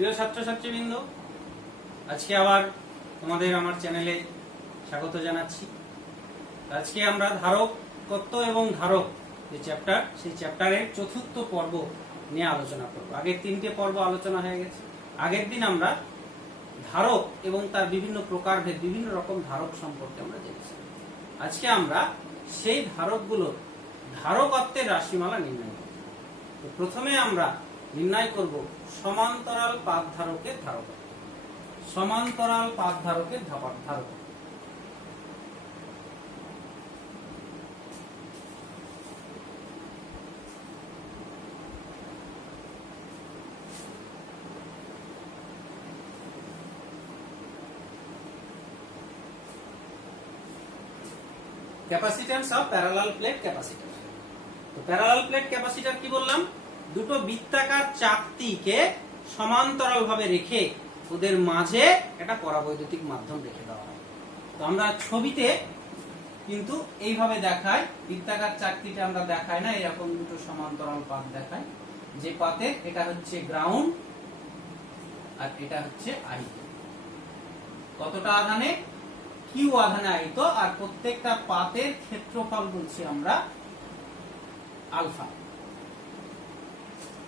প্রিয় ছাত্রছাত্রীবৃন্দ, আজকে আবার তোমাদের আমার চ্যানেলে স্বাগত জানাচ্ছি। আজকে আমরা ধারকত্ব এবং ধারক যে চ্যাপ্টার, সেই চ্যাপ্টারের চতুর্থ পর্ব নিয়ে আলোচনা করব। আগের তিনটে পর্ব আলোচনা হয়ে গেছে। আগের দিন আমরা ধারক এবং তার বিভিন্ন প্রকারভেদ, বিভিন্ন রকম ধারক সম্পর্কে আমরা জেনেছি। আজকে আমরা সেই ধারকগুলোর ধারকত্বের রাশিমালা নির্ণয় করব। তো প্রথমে আমরা নির্ণয় করব সমান্তরাল পাত ধারকের ধারকত্ব। সমান্তরাল পাত ধারকের ধারক। Capacitance of parallel plate capacitor. তো প্যারালাল প্লেট ক্যাপাসিটর কি বললাম? দুটো বৃত্তাকার চাকতিকে সমান্তরাল ভাবে রেখে ওদের মাঝে একটা পরাবৈদ্যুতিক মাধ্যম রেখে দেওয়া হয়। তো আমরা ছবিতে কিন্তু এইভাবে দেখাই, বৃত্তাকার চাকতিটা আমরা দেখাই না, এরকম দুটো সমান্তরাল পাত দেখাই। যে পাতে এটা হচ্ছে গ্রাউন্ড আর এটা হচ্ছে আহিত। কতটা আধানে? কিউ আধানে আহিত, আর প্রত্যেকটা পাতের ক্ষেত্রফল বলছি আমরা আলফা।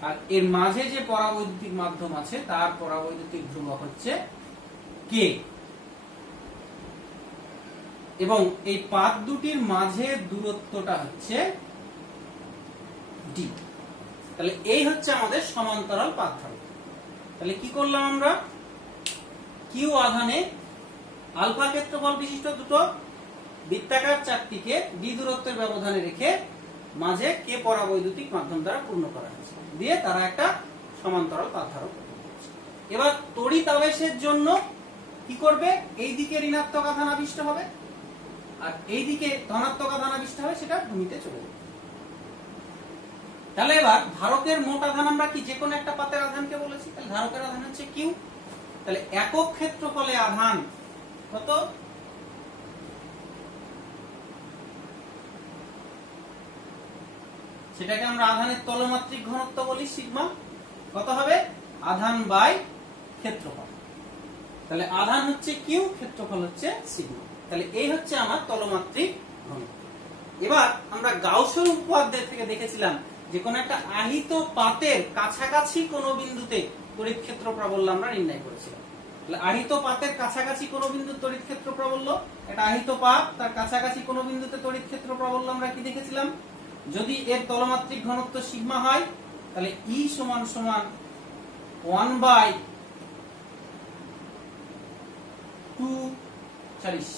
আর এর মাঝে যে পরাবৈদ্যুতিক মাধ্যম আছে তার পরাবৈদ্যুতিক ধ্রুবক হচ্ছে কে। এবং এই পাত দুটির মাঝের দূরত্বটা হচ্ছে ডি। তাহলে এই হচ্ছে আমাদের সমান্তরাল পাত ধারক। তাহলে কি করলাম আমরা? কিউ আধানে আলফা ক্ষেত্রফল বিশিষ্ট দুটো বৃত্তাকার চাকতিকে ডি দূরত্বের ব্যবধানে রেখে মাঝে কে পরাবৈদ্যুতিক মাধ্যম দ্বারা পূর্ণ করা হয়েছে, দিয়ে তারা একটা সমান্তরাল পাত ধারক। এবার তড়িৎ আবেশের জন্য কি করবে? এই দিকে ঋণাত্মক আধান আবিষ্ট হবে আর এই দিকে ধনাত্মক আধান আবিষ্ট হবে, সেটা ভূমিতে চলে যাবে। তাহলে এবার ধারকের মোট আধান আমরা কি যে কোনো একটা পাতের আধানকে বলেছি, তাহলে ধারকের আধান হচ্ছে কিউ। তাহলে একক ক্ষেত্রফলে আধান কত? সেটাকে আমরা আধানের তলমাত্রিক ঘনত্ব বলি, সিগমা। কত হবে? আধান বাই ক্ষেত্রফল। তাহলে আধান হচ্ছে কিউ, ক্ষেত্রফল হচ্ছে সিগমা। তাহলে এই হচ্ছে আমার তলমাত্রিক ঘনত্ব। এবার আমরা গাউসের উপপাদ্য থেকে দেখেছিলাম যে কোন একটা আহিত পাতের কাছাকাছি কোন বিন্দুতে তড়িৎ ক্ষেত্র প্রাবল্য আমরা নির্ণয় করেছিলাম। তাহলে আহিত পাতের কাছাকাছি কোন বিন্দু তড়িৎ ক্ষেত্র প্রাবল্য, একটা আহিত পাত তার কাছাকাছি কোন বিন্দুতে তড়িৎ ক্ষেত্র প্রাবল্য আমরা কি দেখেছিলাম? যদি এর তলমাত্রিক ঘনত্ব সিগমা হয় তাহলে ই সমান সমান 1/2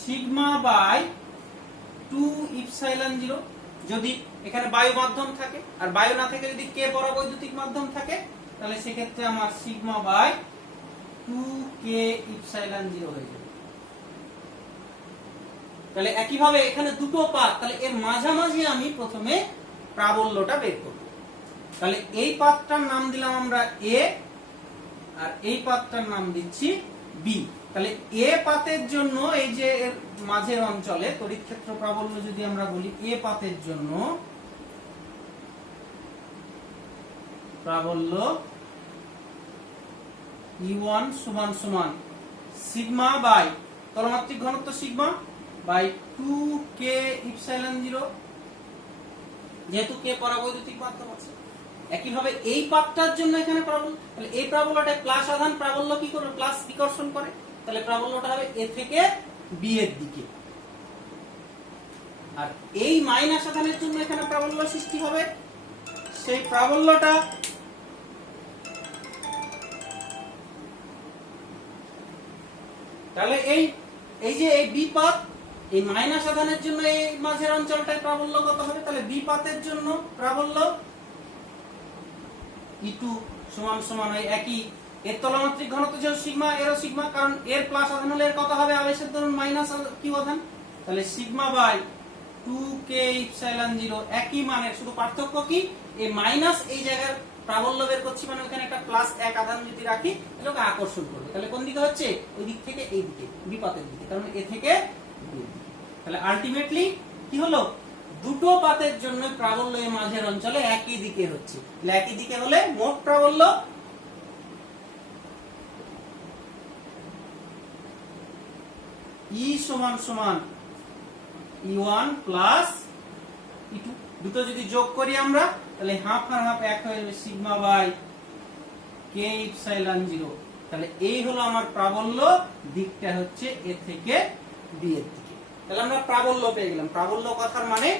সিগমা বাই 2 ইপসাইলন 0। যদি এখানে বায়ু মাধ্যম থাকে আর বায়ু না থেকে যদি কে পরাবৈদ্যুতিক মাধ্যম থাকে, তাহলে সেক্ষেত্রে আমার সিগমা বাই 2k ইপসাইলন 0 হয়ে যাবে। তাহলে একইভাবে এখানে দুটো পাত, তাহলে এর মাঝামাঝি আমি প্রথমে প্রাবল্যটা বের করব। তাহলে এই পাতটার নাম দিলাম আমরা এ আর এই পাতটার নাম দিচ্ছি বি। তাহলে এ পাতের জন্য এই যে এর মাঝের অঞ্চলে তড়িৎ ক্ষেত্র প্রাবল্য যদি আমরা বলি, এ পাতের জন্য প্রাবল্য E1 সমান সমান সিগমা বাই তলমাত্রিক ঘনত্ব সিগমা বাই 2k ইপসাইলন 0, যেহেতু কে পরাবৈদ্যুতিক মাধ্যম আছে। একইভাবে এই পাতটার জন্য এখানে প্রাবল্য, তাহলে এই প্রাবল্যটা প্লাস আধান, প্রাবল্য কি করবে? প্লাস বিকর্ষণ করে। তাহলে প্রাবল্যটা হবে এ থেকে বি এর দিকে। আর এই মাইনাস আধানের জন্য এখানে প্রাবল্য সৃষ্টি হবে। সেই প্রাবল্যটা তাহলে এই যে এই বি পাত, এই মাইনাস আধানের জন্য এই মাঝের অঞ্চলটায় প্রাবল্য কত হবে? তাহলে বি পাতের জন্য প্রাবল্য E2 সমান সমান ওই একই, এর তলমাত্রিক ঘনত্ব যেহেতু সিগমা, এরও সিগমা, কারণ এর প্লাস আধান হলে এর কত হবে? আবেশের ধরুন মাইনাস কিউ আধান। তাহলে সিগমা বাই 2k ইপসাইলন 0 একই মানের, শুধু পার্থক্য কি? এই মাইনাস এই জায়গার প্রাবল্য বের করছি, মানে ওখানে একটা প্লাস এক আধান যদি রাখি তাহলে ওকে আকর্ষণ করবে। তাহলে কোন দিকে হচ্ছে? ওই দিক থেকে এই দিকে, বিপাতের দিকে, কারণ এ থেকে বি। তাহলে আলটিমেটলি কি হলো? দুটো পাতের জন্য প্রাবল্য এর মাঝের অঞ্চলে একই দিকে হচ্ছে। একই দিকে হলে মোট প্রাবল্য ই সমান সমান E1 প্লাস E2, দুটো যদি যোগ করি আমরা তাহলে হাফ আর হাফ এক হয়ে যাবে সিগমা বাই কে ইপসাইলন 0। তাহলে এই হলো আমার প্রাবল্য, দিকটা হচ্ছে এ থেকে বি এর দিকে। তাহলে আমরা প্রাবল্য পেয়ে গেলাম। প্রাবল্য কথার মানে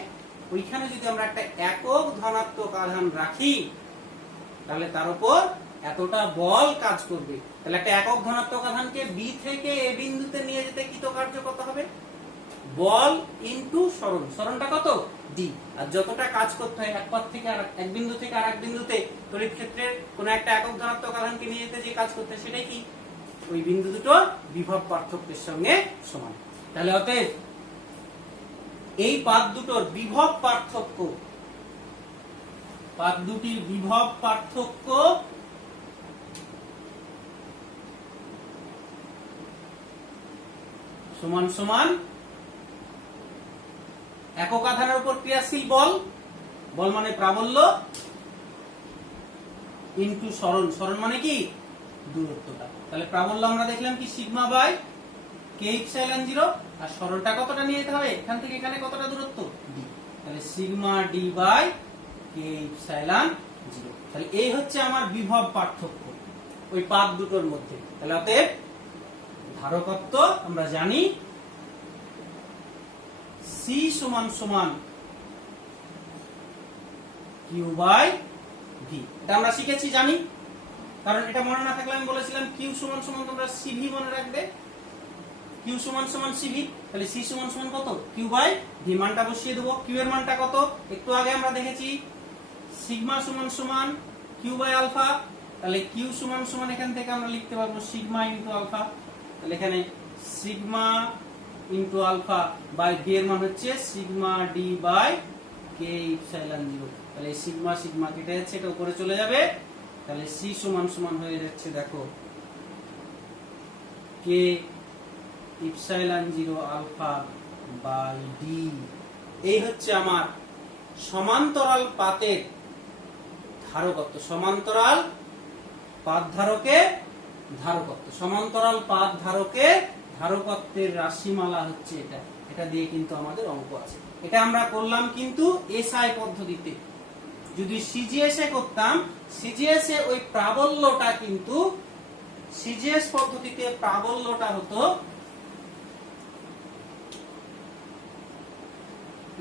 ওইখানে যদি আমরা একটা একক ধনাত্মক আধান রাখি তাহলে তার উপর এতটা বল কাজ করবে। তাহলে একটা একক ধনাত্মক আধানকে বি থেকে এ বিন্দুতে নিয়ে যেতে কৃতকার্য কত হবে? বল ইনটু সরণ। সরণটা কত? ডি। আর যতটা কাজ করতে হয় এক পথ থেকে এক বিন্দু থেকে আরেক বিন্দুতে তড়িৎ ক্ষেত্রের কোন একটা একক ধনাত্মক আধানকে নিয়ে যেতে যে কাজ করতে হয় সেটাই কি? ওই বিন্দু দুটো বিভব পার্থক্যের সঙ্গে সমান। তাহলে অতএব এই পাত দুটোর বিভব পার্থক্য, পাত দুটির বিভব পার্থক্য সমান সমান একক আধানের উপর ক্রিয়াশীল বল, বল মানে প্রাবল্য, ইনটু সরণ। সরণ মানে কি? দূরত্বটা। তাহলে প্রাবল্য আমরা দেখলাম কি সিগমা বাই কে ইপসাইলন 0, আর সরণটা কতটা নিয়ে যেতে হবে? এখান থেকে এখানে কতটা দূরত্ব? ডি। তাহলে sigma D by K epsilon 0। তাহলে এই হচ্ছে আমার বিভব পার্থক্য ওই পাত দুটোর মধ্যে। তাহলে অতএব ধারকত্ব আমরা জানি সি সমান সমান কিউ বাই ভি। এটা আমরা শিখেছি, জানি, কারণ এটা মনে না থাকলে আমি বলেছিলাম কিউ সমান সমান তোমরা সিভি মনে রাখবে। কিউ সমান সমান সিভি, তাহলে সি সমান সমান কত? Q by V. মানটা বসিয়ে দেবো। কিউ এর মানটা কত? একটু আগে আমরা দেখেছি সিগমা সমান সমান কিউ বাই আলফা। তাহলে কিউ সমান সমান এখান থেকে আমরা লিখতে পারবো সিগমা ইনটু আলফা। তাহলে এখানে sigma into alpha by V এর মান হচ্ছে sigma D by K epsilon 0। তাহলে সিগমা সিগমা কেটে যাচ্ছে, এটা উপরে চলে যাবে। তাহলে সি সমান সমান হয়ে যাচ্ছে দেখো কে ইপসাইলন 0 আলফা বাই ডি। এই হচ্ছে আমার সমান্তরাল পাতের ধারকত্ব, সমান্তরাল পাত ধারকের ধারকত্ব। সমান্তরাল পাত ধারকের ধারকত্বের রাশিমালা হচ্ছে এটা। এটা দিয়ে কিন্তু আমাদের অঙ্ক আছে। এটা আমরা করলাম কিন্তু এসআই পদ্ধতিতে। যদি সিজিএস এ করতাম, সিজিএস এ ওই প্রাবল্যটা কিন্তু সিজিএস পদ্ধতিতে প্রাবল্যটা হতো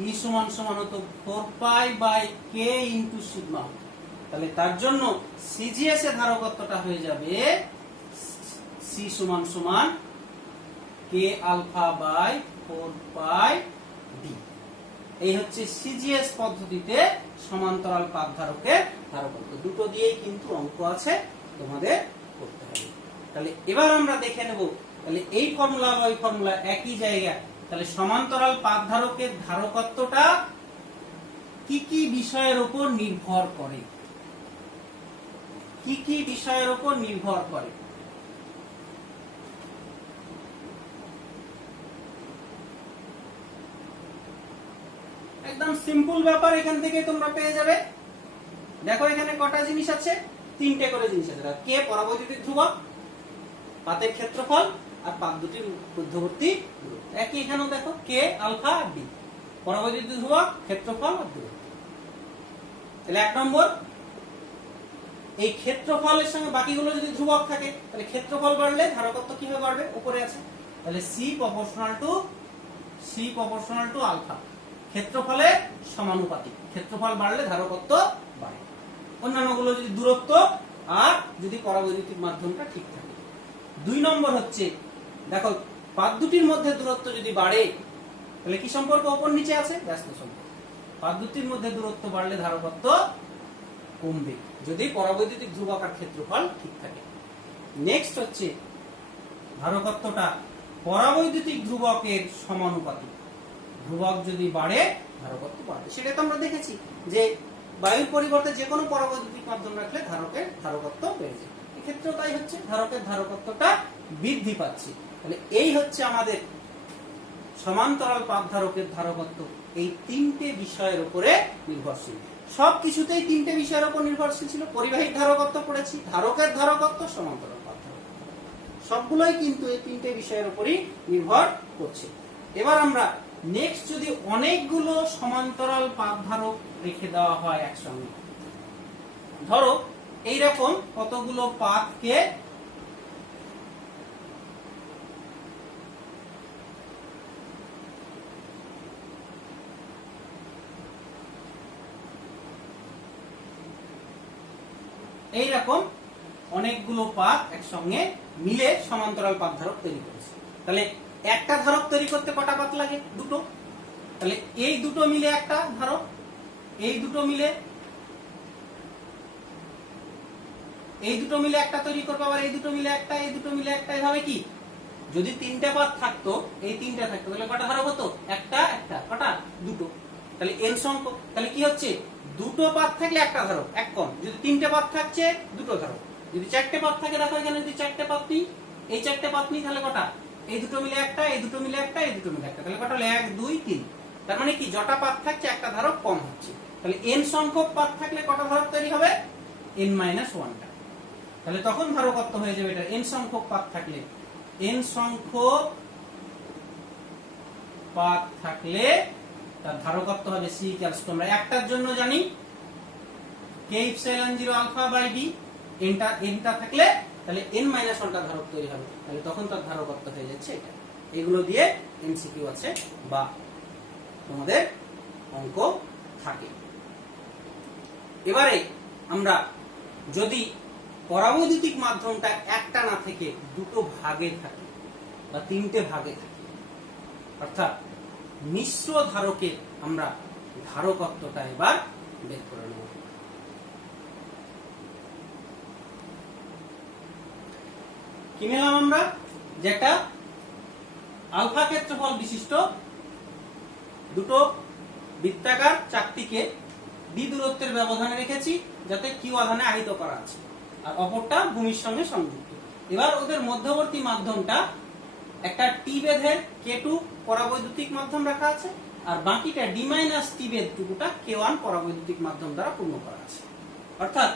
ই সমান সমান হতো 4 pi by K into sigma. তাহলে তার জন্য সিজিএস এ ধারকত্বটা হয়ে যাবে সি সমান সমান কে আলফা বাই 4 পাই ডি। এই হচ্ছে সিজিএস পদ্ধতিতে সমান্তরাল পাত ধারকের ধারকত্ব। দুটো দিয়েই কিন্তু অঙ্ক আছে, তোমাদের করতে হবে। তাহলে এবার আমরা দেখে নেব, তাহলে এই ফর্মুলা বা ওই ফর্মুলা একই জায়গা। তাহলে সমান্তরাল পাত ধারকের ধারকত্বটা কি কি বিষয়ের উপর নির্ভর করে? কি কি বিষয়ের উপর নির্ভর করে? একদম সিম্পল ব্যাপার, এখান থেকে তোমরা পেয়ে যাবে। দেখো এখানে কটা জিনিস আছে? তিনটে করে জিনিস আছে। কে পরাবৈদ্যুতিক ধ্রুবক, পাতের ক্ষেত্রফল, আর পাত দুটির মধ্যবর্তী দূরত্ব। একই এখানেও দেখো কে আলফা আর ডি, পরাবৈদ্যুতিক ধ্রুবক, ক্ষেত্রফল আর দূরত্ব। তাহলে এক নম্বর, এই ক্ষেত্রফলের সঙ্গে বাকিগুলো যদি ধ্রুবক থাকে তাহলে ক্ষেত্রফল বাড়লে ধারকত্ব কিভাবে বাড়বে? উপরে আছে। তাহলে সি প্রপোর্শনাল টু আলফা, ক্ষেত্রফলে সমানুপাতিক। ক্ষেত্রফল বাড়লে ধারকত্ব বাড়ে। অন্যান্যগুলো যদি দূরত্ব আর যদি পরাবৈদ্যুতিক মাধ্যমটা ঠিক থাকে। দুই নম্বর হচ্ছে দেখো পাত দুটির মধ্যে দূরত্ব যদি বাড়ে তাহলে কি সম্পর্ক উপর নিচে আছে? ব্যস্ত সম্পর্ক। পাত দুটির মধ্যে দূরত্ব বাড়লে ধারকত্ব কমবে যদি পরাবৈদ্যুতিক ধ্রুবক আর ক্ষেত্রফল ঠিক থাকে। নেক্সট হচ্ছে ধারকত্বটা পরাবৈদ্যুতিক ধ্রুবকের সমানুপাতিক। ধ্রুবক যদি বাড়ে ধারকত্ব বাড়বে। সেটা তো আমরা দেখেছি যে বায়ুর পরিবর্তে যে কোনো পরাবৈদ্যুতিক মাধ্যম রাখলে ধারকের ধারকত্ব বেড়ে যায়। এক্ষেত্রেও তাই হচ্ছে, ধারকের ধারকত্বটা বৃদ্ধি পাচ্ছে। তাহলে এই হচ্ছে আমাদের সমান্তরাল পাত ধারকের ধারকত্ব। এই তিনটে বিষয়ের উপরে নির্ভরশীল। সবকিছুতেই তিনটে বিষয়ের উপর নির্ভরশীল ছিল। পরিবাহীর ধারকত্ব পড়েছি, ধারকের ধারকত্ব, সমান্তরাল পাত ধারকত্ব। সবগুলোই কিন্তু এই তিনটে বিষয়ের উপরই নির্ভর করছে। এবার আমরা নেক্সট যদি অনেকগুলো সমান্তরাল পাত ধারক রেখে দেওয়া হয় একসঙ্গে, ধরো এইরকম কতগুলো পাতকে এইরকম অনেকগুলো পাত একসঙ্গে মিলে সমান্তরাল পাত ধারক তৈরি করেছে। তাহলে একটা ধারক তৈরি করতে কটা পাত লাগে? দুটো। তাহলে এই দুটো মিলে একটা ধারক, এই দুটো মিলে একটা তৈরি করবে, আবার এই দুটো মিলে একটা, এই দুটো মিলে একটা। এভাবে কি যদি তিনটে পাত থাকতো, এই তিনটা থাকতো, তাহলে কটা ধারক হতো? একটা একটা, কটা? দুটো। তাহলে এন সংখ্যক। তাহলে কি হচ্ছে? দুটো পাত থাকলে একটা ধারক, এক কম। যদি তিনটে পাত থাকছে, দুটো ধারক। যদি চারটে পাত থাকে, দেখো এখানে যদি চারটে পাত নিই, এই চারটে পাত নিই, তাহলে কটা? এই দুটো মিলে একটা, এই দুটো মিলে একটা, এই দুটো মিলে একটা, তাহলে কটা হলো? 1 2 3। তার মানে কি যটা পাত থাকছে একটা ধারক কম হচ্ছে। তাহলে n সংখ্যক পাত থাকলে কটা ধারক তৈরি হবে? n-1টা। তাহলে তখন ধারকত্ব হয়ে যাবে এটা n সংখ্যক পাত থাকলে, n সংখ্যক পাত থাকলে তার ধারকত্ব হবে c = আমরা একটার জন্য জানি k epsilon 0 alpha by d, nটা থাকলে তাহলে n-1টা ধারক তৈরি হবে। তাহলে তখন তার ধারকত্ব হয়ে যাচ্ছে এটা। এগুলো দিয়ে এমসিকিউ আছে বা তোমাদের অঙ্ক থাকে। এবারে আমরা যদি পরাবৈদ্যুতিক মাধ্যমটা একটা না থেকে দুটো ভাগে থাকে বা তিনটে ভাগে থাকে, অর্থাৎ মিশ্র ধারকে আমরা ধারকত্বটা এবার বের করে নেব। কি নিলাম আমরা? যেটা আলফা ক্ষেত্রফল বিশিষ্ট দুটো বৃত্তাকার চাকতিকে ডি দূরত্বের ব্যবধানে রেখেছি, যাতে কিউ আধানে আহিত করা আছে, আর অপরটা ভূমির সঙ্গে সংযুক্ত। এবার ওদের মধ্যবর্তী মাধ্যমটা একটা টি বেধের K2 পরাবৈদ্যুতিক মাধ্যম রাখা আছে, আর বাকিটা D - T বেধ টুকুটা K1 পরাবৈদ্যুতিক মাধ্যম দ্বারা পূর্ণ করা আছে। অর্থাৎ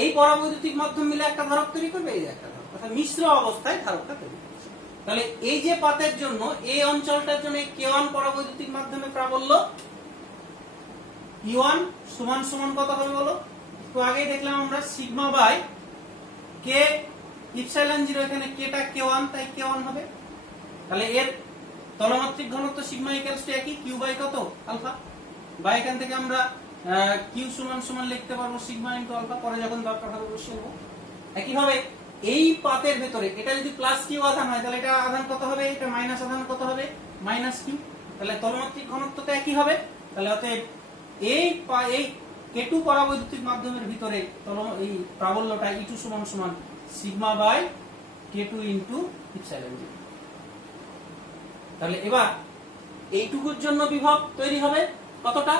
এই পরাবৈদ্যুতিক মাধ্যম মিলে একটা ধারক তৈরি করবে, এই একটা ধারক, অর্থাৎ মিশ্র অবস্থায় ধারকটা তৈরি করছে। তাহলে এই যে পাতের জন্য, এই অঞ্চলটার জন্য K1 পরাবৈদ্যুতিক মাধ্যমে প্রাবল্য E1 সমান সমান কত হবে বলো? একটু আগেই দেখলাম আমরা সিগমা বাই K ইপসিলন 0, এখানে Kটা K1, তাই K1 হবে। তাহলে এর তলমাত্রিক ঘনত্ব সিগমা ইকুয়ালস টু একই, কিউ বাই কত? আলফা। বা এখান থেকে আমরা কিউ সমান সমান লিখতে পারবো সিগমা ইনটু আলফা, পরে যখন দরকার হবে বসিয়ে নেব। একইভাবে এই পাতের ভেতরে এটা যদি প্লাস কিউ আধান হয়, তাহলে এটা আধান কত হবে? এটা মাইনাস আধান কত হবে? Minus Q. তাহলে তলমাত্রিক ঘনত্ব তো একই হবে। তাহলে অতএব এই K2 পরাবৈদ্যুতিক মাধ্যমের ভিতরে এই প্রাবল্যটা E2 সমান সমান sigma by K2 into epsilon 0। তাহলে এবার এইটুকুর জন্য বিভব তৈরি হবে কতটা?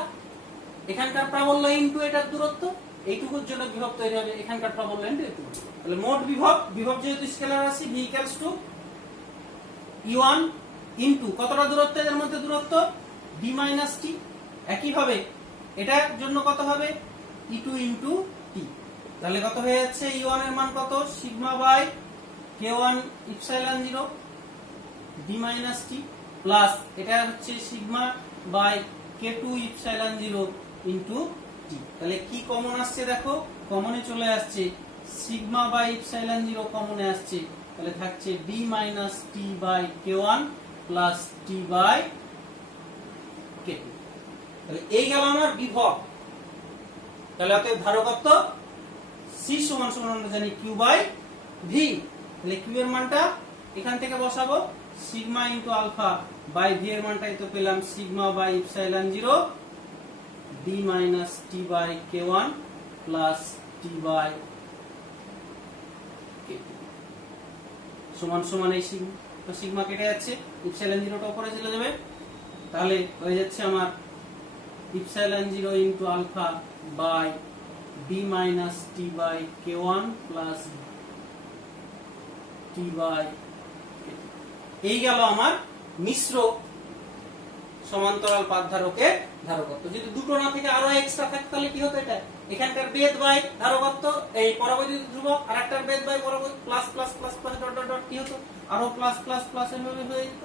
এখানকার প্রাবল্য ইনটু এটার দূরত্ব। এইটুকুর জন্য বিভব তৈরি হবে এখানকার প্রাবল্য ইনটু এইটুকু। তাহলে মোট বিভব যেহেতু স্কেলার রাশি, V equals to E1 into কতটা দূরত্ব? এর মধ্যে দূরত্ব D - T। একইভাবে এটার জন্য কত হবে? E2 into T। তাহলে কত হয়ে যাচ্ছে? E1 এর মান কত? Sigma by K1 epsilon 0 D - T plus এটা হচ্ছে sigma by K2 epsilon 0 into T। তাহলে কি কমন আসছে? দেখো কমনে চলে আসছে সিগমা বাই ইপসিলন 0 কমনে আসছে, তাহলে থাকছে D - T by K1 plus T by K2। তাহলে এই গেল আমার বিভব। তাহলে অতএব ধারকত্ব C সমান সমান আমরা জানি Q বাই V। তাহলে Q এর মানটা এখান থেকে বসাবো, sigma into alpha by V এর মানটাই তো পেলাম sigma by epsilon 0 D - T by K1 plus T by K2 সমান সমান এই সিগমা কেটে যাচ্ছে, ইপসিলন 0টা উপরে চলে যাবে। তাহলে হয়ে যাচ্ছে আমার epsilon 0 into alpha by D - T by K1 plus T by K2। এই গেল আমার মিশ্র সমান্তরাল পাত ধারকের ধারকত্ব। যদি দুটো না থেকে আরো এক্সট্রা থাকতো তাহলে কি হতো? এটা এখানকার বেদ বাই ধারকত্ব এই পরাবৈদ্যুতিক ধ্রুবক, আর একটার বেদ বাই পরাবৈদ্যুতিক plus plus plus plus dot dot dot কি হতো, আরো প্লাস প্লাস প্লাস এভাবে হয়ে যেত।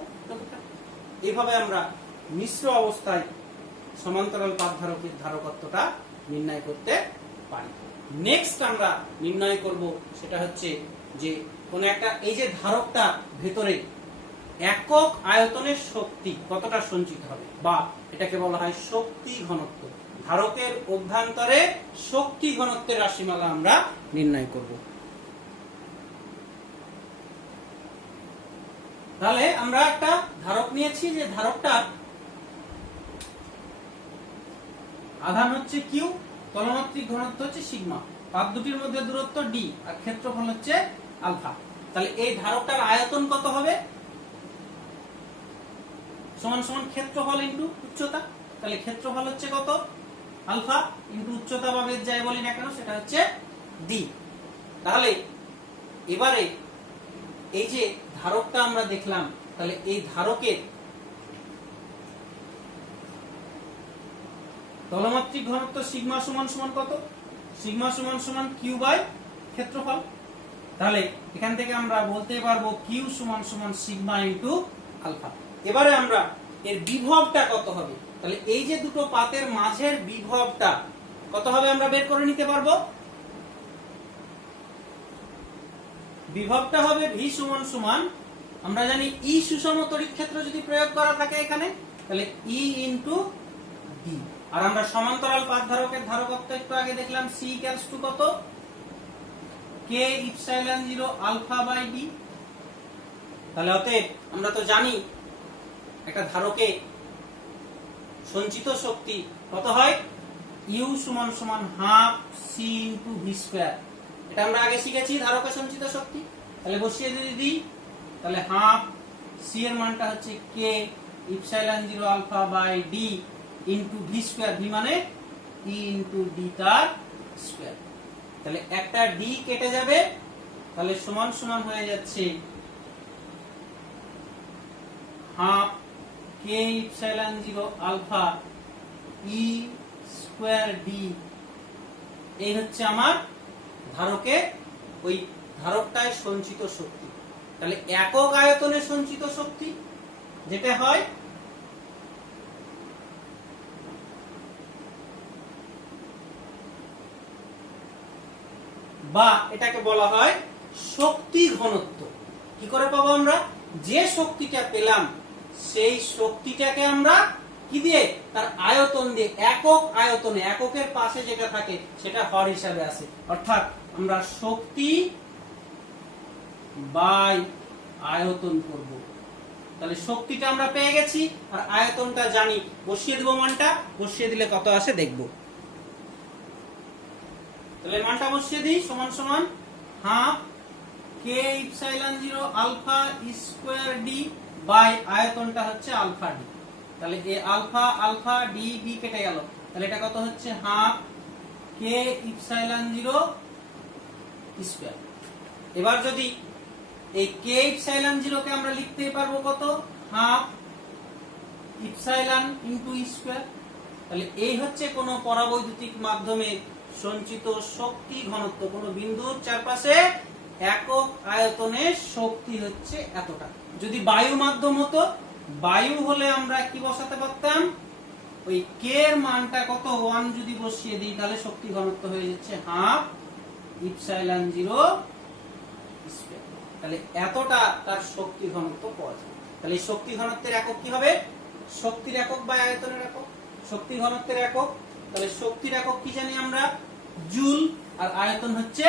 এইভাবে আমরা মিশ্র অবস্থায় সমান্তরাল পাত ধারকের ধারকত্বটা নির্ণয় করতে পারি। নেক্সট আমরা নির্ণয় করব সেটা হচ্ছে যে কোন একটা এই যে ধারকটা ভেতরে একক আয়তনের শক্তি কতটা সঞ্চিত হবে, বা এটাকে বলা হয় শক্তি ঘনত্ব। ধারকের অভ্যন্তরে শক্তি ঘনত্বের রাশিমালা আমরা নির্ণয় করব। তাহলে আমরা একটা ধারক নিয়েছি, যে ধারকটার আধান হচ্ছে কিউ, তলমাত্রিক ঘনত্ব হচ্ছে সিগমা, পাত দুটির মধ্যে দূরত্ব ডি, আর ক্ষেত্রফল হচ্ছে আলফা। তাহলে এই ধারকটার আয়তন কত হবে, সমান সমান ক্ষেত্রফল ইনটু উচ্চতা। তাহলে ক্ষেত্রফল হচ্ছে কত, আলফা ইনটু উচ্চতা বা বেদ যাই বলি না কেন সেটা হচ্ছে ডি। তাহলে এবারে এই যে ধারকটা আমরা দেখলাম, তাহলে এই ধারকের তলমাত্রিক ঘনত্ব সিগমা সমান সমান কত, সিগমা সমান সমান কিউ বাই ক্ষেত্রফল। তাহলে এখান থেকে আমরা বলতে পারবো কিউ সমান সমান সিগমা ইনটু আলফা। এবারে আমরা এর বিভবটা কত হবে, তাহলে এই যে দুটো পাতের মাঝের বিভবটা কত হবে আমরা বের করে নিতে পারবো। বিভবটা হবে ভি সমান সমান, আমরা জানি ই সুষম তড়িৎ ক্ষেত্র যদি প্রয়োগ করা থাকে এখানে, তাহলে ই ইনটু ডি। আর আমরা সমান্তরাল পাত ধারকের ধারকত্ব একটু আগে দেখলাম, সি ইকুয়ালস টু কত, কে ইপসাইলন 0 আলফা বাই ডি। তাহলে অতএব আমরা তো জানি একটা ধারকে সঞ্চিত শক্তি কত হয়, ইউ সমান সমান half C into V square. এটা আমরা আগে শিখেছি ধারকে সঞ্চিত শক্তি। তাহলে বসিয়ে যদি দিই, তাহলে হাফ সি এর মানটা হচ্ছে K epsilon 0 alpha by D into V square, V মানে ই ইনটু ডি তার স্কয়ার। তাহলে একটা ডি কেটে যাবে, তাহলে সমান সমান হয়ে যাচ্ছে হাফ কে ইপসাইলন 0 আলফা ই স্কয়ার ডি। এই হচ্ছে আমার ধারকে ওই ধারকটায় সঞ্চিত শক্তি। তাহলে একক আয়তনে সঞ্চিত শক্তি যেটা হয় বা এটাকে বলা হয় শক্তি ঘনত্ব। কি করে পাবো আমরা, যে শক্তিটা পেলাম সেই শক্তিটাকে আমরা কি দিয়ে, তার আয়তন দিয়ে, একক আয়তনে, এককের পাশে যেটা থাকে সেটা হর হিসাবে আসে। অর্থাৎ আমরা শক্তি বাই আয়তন করব। তাহলে শক্তিটা আমরা পেয়ে গেছি আর আয়তনটা জানি, বসিয়ে দেব মানটা, বসিয়ে দিলে কত আসে দেখব। তাহলে মানটা বসিয়ে দিই, সমান সমান half K epsilon 0 alpha square D by আয়তনটা হচ্ছে আলফা ডি। তাহলে এই আলফা আলফা ডি বি কেটে গেল, তাহলে এটা কত হচ্ছে হাফ কে ইপসাইলন 0 স্কয়ার। এবার যদি এই কে ইপসাইলন 0 কে আমরা লিখতে পারবো কত, হাফ ইপসাইলন ইনটু স্কয়ার। তাহলে এই হচ্ছে কোন পরাবৈদ্যুতিক মাধ্যমে সঞ্চিত শক্তি ঘনত্ব। কোন বিন্দুর চারপাশে একক আয়তনের শক্তি হচ্ছে এতটা। যদি বায়ু মাধ্যম হতো, বায়ু হলে আমরা কি বসাতে পারতাম, ওই কে এর মানটা কত 1 যদি বসিয়ে দিই, তাহলে শক্তি ঘনত্ব হয়ে যাচ্ছে হাফ ইপসাইলন 0 স্কয়ার। তাহলে এতটা তার শক্তি ঘনত্ব পাওয়া যায়। তাহলে এই শক্তি ঘনত্বের একক কি হবে, শক্তির একক বা আয়তনের একক। শক্তি ঘনত্বের একক, তাহলে শক্তির একক কি জানি আমরা, জুল, আর আয়তন হচ্ছে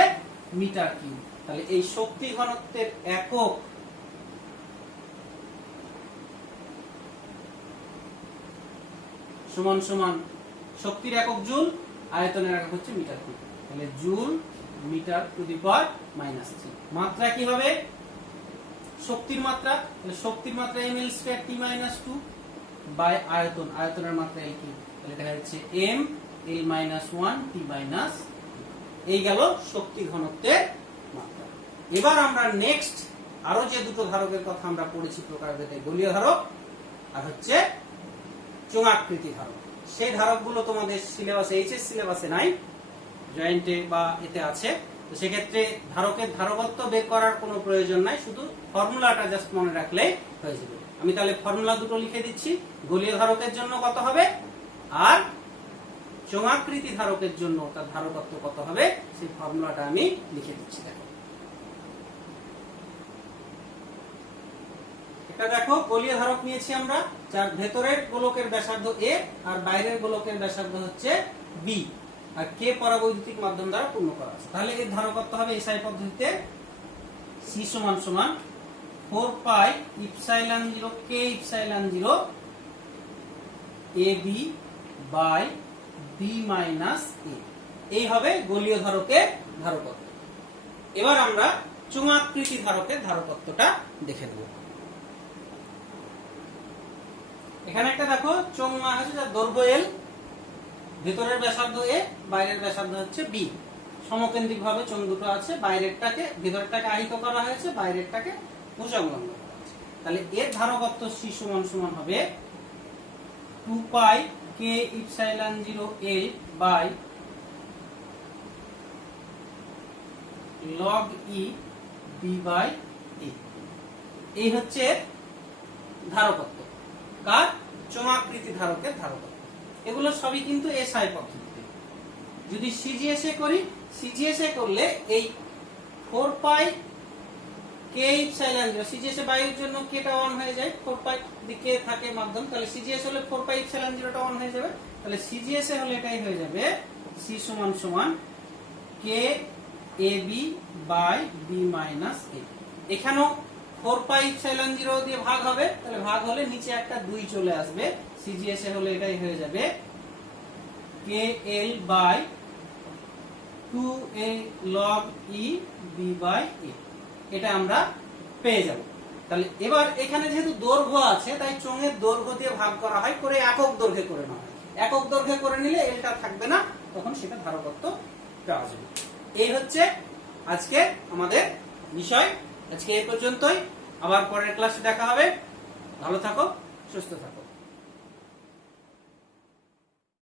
মিটার কিউব। তাহলে এই শক্তি ঘনত্বের একক সমান সমান শক্তির একক জুল, আয়তনের একক হচ্ছে মিটার কিউব। তাহলে জুল মিটার টু দি পাওয়ার -3। মাত্রা কি হবে, শক্তির মাত্রা, তাহলে শক্তির মাত্রা ml স্কয়ার t - 2 বাই আয়তন, আয়তনের মাত্রা l কিউব। তাহলে এটা হচ্ছে m l - 1 t - এই গেল শক্তি ঘনত্বের মাত্রা। এবার আমরা নেক্সট আরো যে দুটো ধারকের কথা আমরা পড়েছি প্রকারভেদে, গোলীয় ধারক আর হচ্ছে চোঙাকৃতি ধারক। সেই ধারকগুলো তোমাদের সিলেবাসে, এইচএস সিলেবাসে নাই, জয়েন্টে বা এতে আছে। তো সেক্ষেত্রে ধারকের ধারকত্ব বের করার কোনো প্রয়োজন নাই, শুধু ফর্মুলাটা জাস্ট মনে রাখলে হয়ে যাবে। আমি তাহলে ফর্মুলা দুটো লিখে দিচ্ছি। গোলীয় ধারকের জন্য কত হবে আর চোঙাকৃতি ধারকের জন্য তার ধারকত্ব কত হবে সেই ফর্মুলাটা আমি লিখে দিচ্ছি। দেখো এটা দেখো গোলীয় ধারক নিয়েছি আমরা, যার ভেতরের গোলকের ব্যাসার্ধ a আর বাইরের গোলকের ব্যাসার্ধ হচ্ছে b আর k পরাবৈদ্যুতিক মাধ্যম দ্বারা পূর্ণ করা আছে। তাহলে এর ধারকত্ব হবে এসআই পদ্ধতিতে c সমান সমান 4 pi epsilon 0 k epsilon 0 ab by b minus a। এই হবে গোলীয় ধারকের ধারকত্ব। এবার আমরা চোঙাকৃতি ধারকের ধারকত্বটা দেখে নেব। এখানে একটা দেখো চোঙ আছে যার দৈর্ঘ্য l, ভেতরের ব্যাসার্ধ a, বাইরের ব্যাসার্ধ হচ্ছে b। সমকেন্দ্রিক ভাবে চোঙ দুটো আছে, বাইরেরটাকে ভেতরটাকে আহিত করা হয়েছে, বাইরেরটাকে ভুজংলগ্ন করা হয়েছে। তাহলে এর ধারকত্ব c সমান সমান হবে 2 pi k epsilon 0 l by log e b by a। এই হচ্ছে ধারকত্ব কার চোঙাকৃতি ধারকের ধারকত্ব। এগুলো সবই কিন্তু এসআই পদ্ধতিতে। যদি সিজিএসএ করি, সিজিএসএ করলে এই 4 পাই কে ইপসাইলন 0, সিজিএসএ বায়ুর জন্য কেটা 1 হয়ে যায়, 4 পাই দিকে থাকে মাধ্যম, তাহলে সিজিএস হলে 4 পাই ইপসাইলন 0টা 1 হয়ে যাবে। তাহলে সিজিএসএ হলে এটাই হয়ে যাবে c সমান সমান K AB by B minus a। এখানেও 4 পাই ইপসাইলন 0 দিয়ে ভাগ হবে, তাহলে ভাগ হলে নিচে একটা 2 চলে আসবে। সিজিএসএ হলে এটাই হয়ে যাবে KL by 2a log e b by a। এটা আমরা পেয়ে যাব। তাহলে এবার এখানে যেহেতু দৈর্ঘ্য আছে তাই চোঙের দৈর্ঘ্য দিয়ে ভাগ করা হয়, করে একক দৈর্ঘ্যে করে নেওয়া হয়। একক দৈর্ঘ্যে করে নিলে এলটা থাকবে না, তখন সেটা ধারকত্ব পাওয়া যাবে। এই হচ্ছে আজকে আমাদের বিষয়। আজকে এই পর্যন্তই, আবার পরের ক্লাসে দেখা হবে। ভালো থাকো, সুস্থ থাকো।